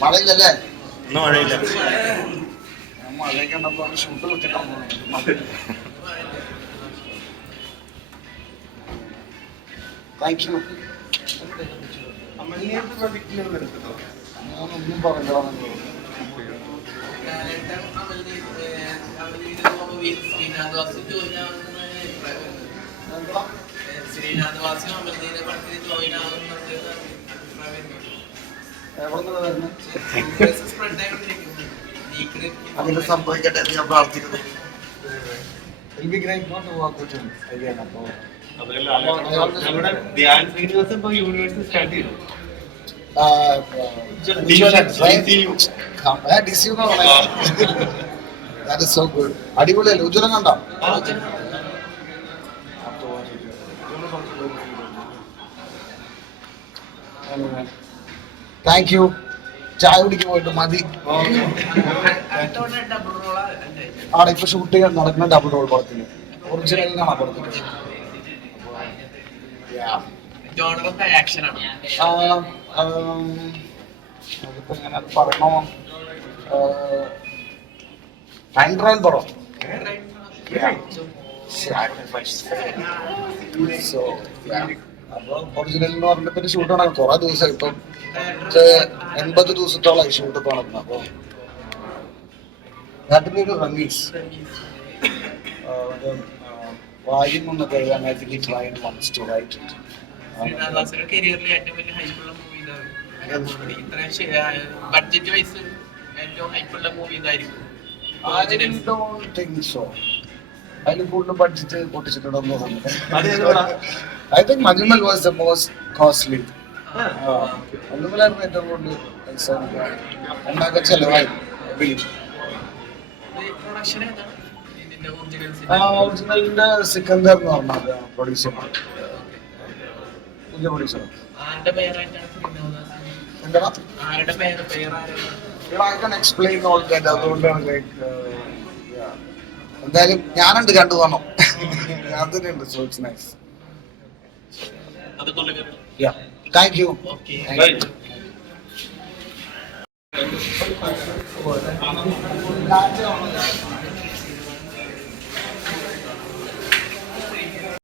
മഴയില്ലല്ലേ? ഒന്നും മഴയില്ല. മഴയൊക്കെ ഉണ്ടപ്പോ ഷൂട്ട് വെച്ചിട്ടാണ്. Thank you. ഞാനൊന്നും പറഞ്ഞോ. അതിന് സംഭവിക്കട്ടെ എന്ന് ഞാൻ പ്രാർത്ഥിക്കുന്നു. യൂണിവേഴ്സിറ്റി സ്റ്റാർട്ട് ചെയ്തു. അടിപൊളിയല്ലേ? ഉജ്ജ്വലം കണ്ടോ? Thank you. ചായ കുടിക്കാൻ പോയിട്ട് മതി. ആണ് ഇപ്പൊ ഷൂട്ട് ചെയ്യാൻ നടക്കുന്ന ഡബിൾ റോൾ പടത്തിന്. ഒറിജിനലിനാണ് പടത്തിന്. അതിപ്പോ എങ്ങനെ പറയണോ? ആൻഡ്രോയിഡ് പടം. അപ്പൊ ഒറിജിനലിന് പറഞ്ഞിട്ട് ഷൂട്ട് ആണ്. കുറെ ദിവസം ഇപ്പം 80 ദിവസത്തോളമായി ഷൂട്ട് ഇപ്പൊ നടക്കുന്നത്. അപ്പൊ അതിന്റെ ഒരു റമീസ് വായും എന്നൊക്കെ എഴുതാനായിട്ട് try once to write it. അതിന് കൂടുതൽ ബഡ്ജറ്റ് പൊട്ടിച്ചിട്ടുണ്ടെന്ന് തോന്നുന്നു. I think Majumal was the most costly. മഞ്ഞുമലായിരുന്നു ഏറ്റവും കൂടുതൽ ഉണ്ടാക്കാൻ ചെലവായി. ഒറിജിനലിന്റെ സിക്കന്ദർ എന്ന് പറഞ്ഞ പ്രൊഡ്യൂസർ, പുതിയ പ്രൊഡ്യൂസർ. എന്താ I can explain all that. അതുകൊണ്ടാണ് ലൈക്ക് എന്തായാലും ഞാനുണ്ട് കണ്ടു പോകണം. ഞാൻ തന്നെ ഉണ്ട്. So it's nice. Yeah. Thank you. Okay. Thank you.